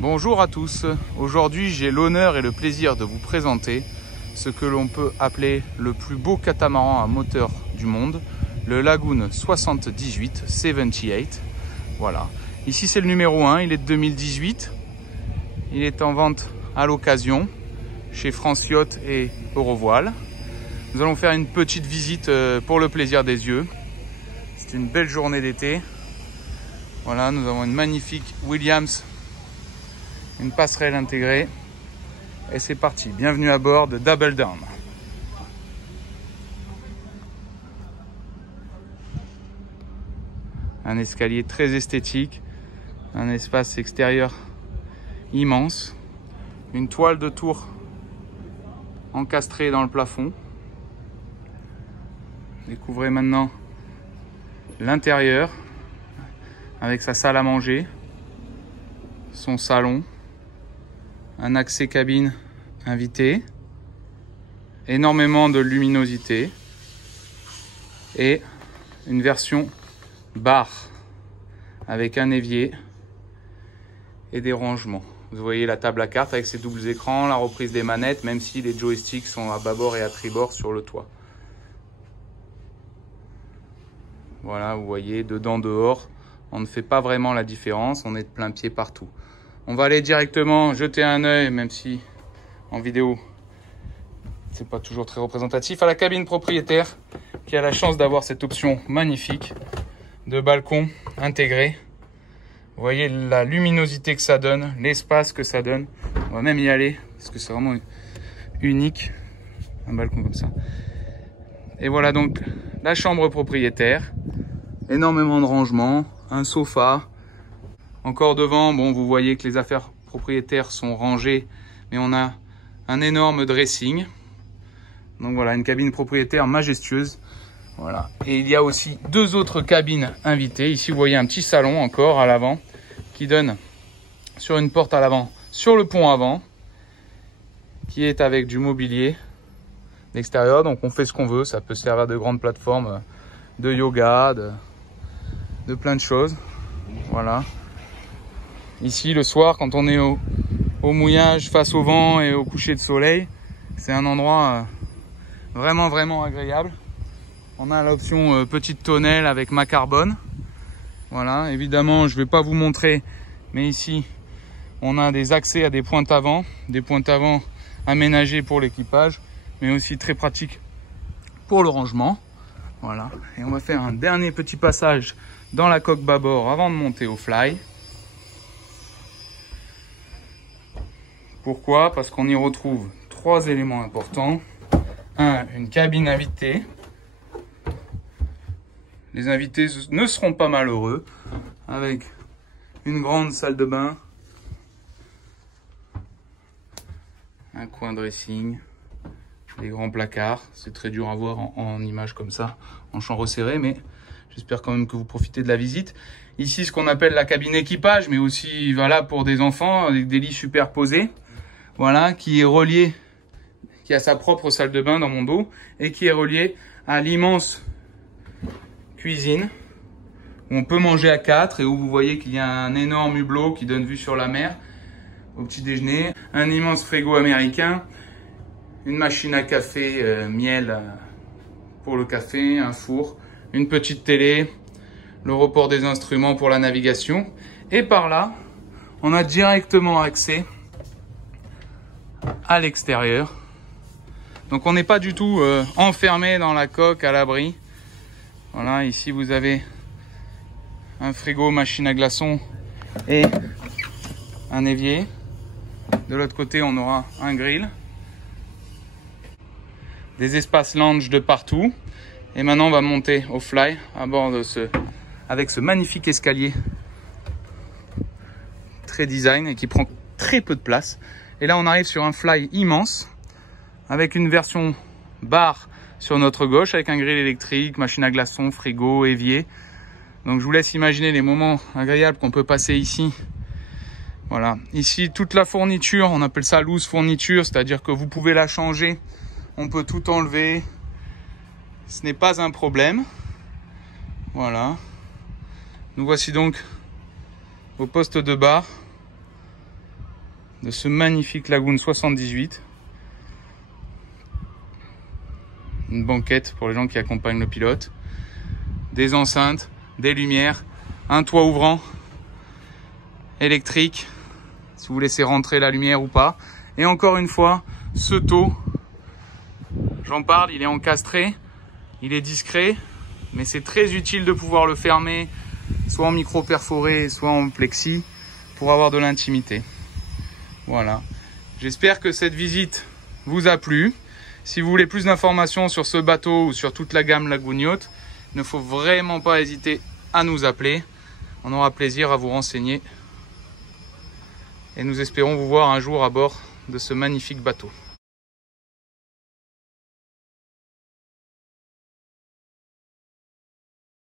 Bonjour à tous, aujourd'hui j'ai l'honneur et le plaisir de vous présenter ce que l'on peut appeler le plus beau catamaran à moteur du monde, le Lagoon 78. Voilà, ici c'est le numéro 1, il est de 2018, il est en vente à l'occasion chez France Yacht et Eurovoile. Nous allons faire une petite visite pour le plaisir des yeux. C'est une belle journée d'été. Voilà, nous avons une magnifique Williams, une passerelle intégrée. Et c'est parti, bienvenue à bord de Double Down. Un escalier très esthétique, un espace extérieur immense, une toile de tour encastrée dans le plafond. Découvrez maintenant l'intérieur avec sa salle à manger, son salon, un accès cabine invité, énormément de luminosité et une version bar avec un évier et des rangements. Vous voyez la table à cartes avec ses doubles écrans, la reprise des manettes, même si les joysticks sont à bâbord et à tribord sur le toit. Voilà, vous voyez, dedans, dehors, on ne fait pas vraiment la différence, on est de plein pied partout. On va aller directement jeter un œil, même si en vidéo, c'est pas toujours très représentatif, à la cabine propriétaire qui a la chance d'avoir cette option magnifique de balcon intégré. Vous voyez la luminosité que ça donne, l'espace que ça donne. On va même y aller parce que c'est vraiment unique, un balcon comme ça. Et voilà donc la chambre propriétaire, énormément de rangements, un sofa. Encore devant, bon, vous voyez que les affaires propriétaires sont rangées, mais on a un énorme dressing. Donc voilà, une cabine propriétaire majestueuse. Voilà. Et il y a aussi deux autres cabines invitées. Ici, vous voyez un petit salon encore à l'avant qui donne sur une porte à l'avant, sur le pont avant, qui est avec du mobilier d'extérieur. Donc on fait ce qu'on veut. Ça peut servir de grande plateforme de yoga, de plein de choses. Voilà. Ici, le soir, quand on est au mouillage, face au vent et au coucher de soleil, c'est un endroit vraiment agréable. On a l'option petite tonnelle avec mât carbone. Voilà, évidemment, je ne vais pas vous montrer, mais ici, on a des accès à des pointes avant aménagées pour l'équipage, mais aussi très pratiques pour le rangement. Voilà, et on va faire un dernier petit passage dans la coque bâbord avant de monter au fly. Pourquoi? Parce qu'on y retrouve trois éléments importants. Un, une cabine invitée. Les invités ne seront pas malheureux. Avec une grande salle de bain. Un coin dressing. Des grands placards. C'est très dur à voir en image comme ça, en champ resserré, mais j'espère quand même que vous profitez de la visite. Ici, ce qu'on appelle la cabine équipage, mais aussi valable pour des enfants, avec des lits superposés. Voilà, qui est relié, qui a sa propre salle de bain dans mon dos et qui est relié à l'immense cuisine où on peut manger à 4 et où vous voyez qu'il y a un énorme hublot qui donne vue sur la mer au petit déjeuner, un immense frigo américain, une machine à café miel pour le café, un four, une petite télé, le report des instruments pour la navigation et par là, on a directement accès à l'extérieur. Donc on n'est pas du tout enfermé dans la coque à l'abri. Voilà, ici vous avez un frigo, machine à glaçons et un évier. De l'autre côté, on aura un grill. Des espaces lounge de partout. Et maintenant, on va monter au fly à bord de avec ce magnifique escalier très design et qui prend très peu de place. Et là, on arrive sur un fly immense avec une version bar sur notre gauche avec un grill électrique, machine à glaçons, frigo, évier. Donc, je vous laisse imaginer les moments agréables qu'on peut passer ici. Voilà. Ici, toute la fourniture, on appelle ça loose fourniture, c'est-à-dire que vous pouvez la changer. On peut tout enlever. Ce n'est pas un problème. Voilà. Nous voici donc au poste de bar de ce magnifique Lagoon 78. Une banquette pour les gens qui accompagnent le pilote. Des enceintes, des lumières, un toit ouvrant, électrique, si vous laissez rentrer la lumière ou pas. Et encore une fois, ce taux, j'en parle, il est encastré, il est discret, mais c'est très utile de pouvoir le fermer, soit en micro perforé, soit en plexi, pour avoir de l'intimité. Voilà. J'espère que cette visite vous a plu. Si vous voulez plus d'informations sur ce bateau ou sur toute la gamme Lagoon Yacht, il ne faut vraiment pas hésiter à nous appeler. On aura plaisir à vous renseigner. Et nous espérons vous voir un jour à bord de ce magnifique bateau.